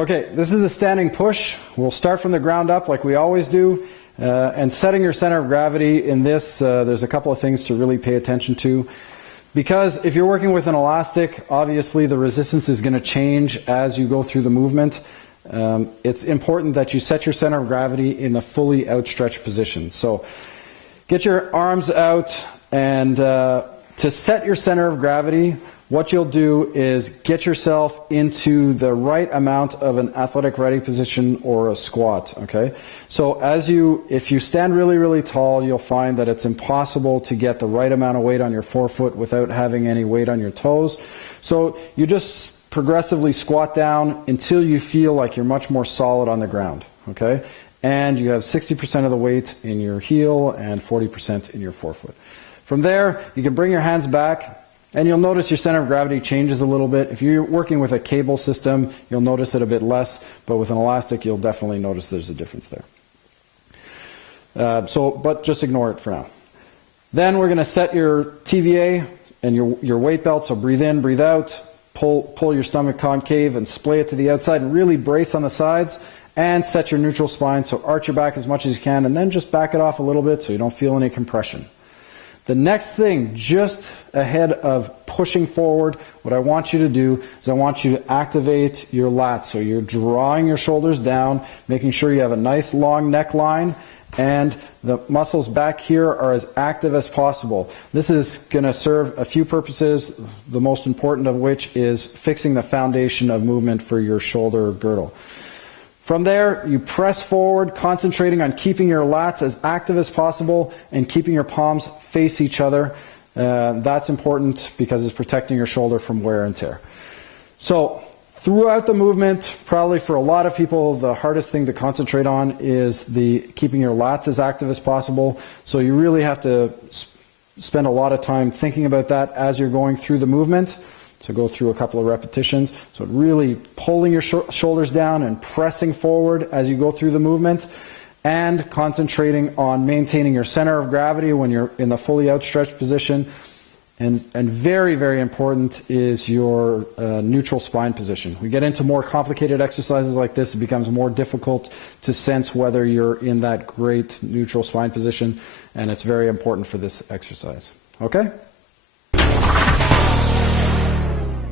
Okay, this is the standing push. We'll start from the ground up like we always do. And setting your center of gravity in this, there's a couple of things to really pay attention to. Because if you're working with an elastic, obviously the resistance is going to change as you go through the movement. It's important that you set your center of gravity in the fully outstretched position. So get your arms out, and to set your center of gravity, what you'll do is get yourself into the right amount of an athletic ready position or a squat, okay? So if you stand really, really tall, you'll find that it's impossible to get the right amount of weight on your forefoot without having any weight on your toes. So you just progressively squat down until you feel like you're much more solid on the ground, okay? And you have 60% of the weight in your heel and 40% in your forefoot. From there, you can bring your hands back, and you'll notice your center of gravity changes a little bit. If you're working with a cable system, you'll notice it a bit less, but with an elastic, you'll definitely notice there's a difference there. But just ignore it for now. Then we're going to set your TVA and your weight belt, so breathe in, breathe out, pull your stomach concave and splay it to the outside, and really brace on the sides, and set your neutral spine, so arch your back as much as you can, and then just back it off a little bit so you don't feel any compression. The next thing, just ahead of pushing forward, what I want you to do is I want you to activate your lats. So you're drawing your shoulders down, making sure you have a nice long neckline, and the muscles back here are as active as possible. This is going to serve a few purposes, the most important of which is fixing the foundation of movement for your shoulder girdle. From there, you press forward, concentrating on keeping your lats as active as possible and keeping your palms face each other. That's important because it's protecting your shoulder from wear and tear. So throughout the movement, probably for a lot of people, the hardest thing to concentrate on is keeping your lats as active as possible. So you really have to spend a lot of time thinking about that as you're going through the movement. So go through a couple of repetitions. So really pulling your shoulders down and pressing forward as you go through the movement, and concentrating on maintaining your center of gravity when you're in the fully outstretched position. And very, very important is your neutral spine position. We get into more complicated exercises like this, it becomes more difficult to sense whether you're in that great neutral spine position, and it's very important for this exercise. Okay?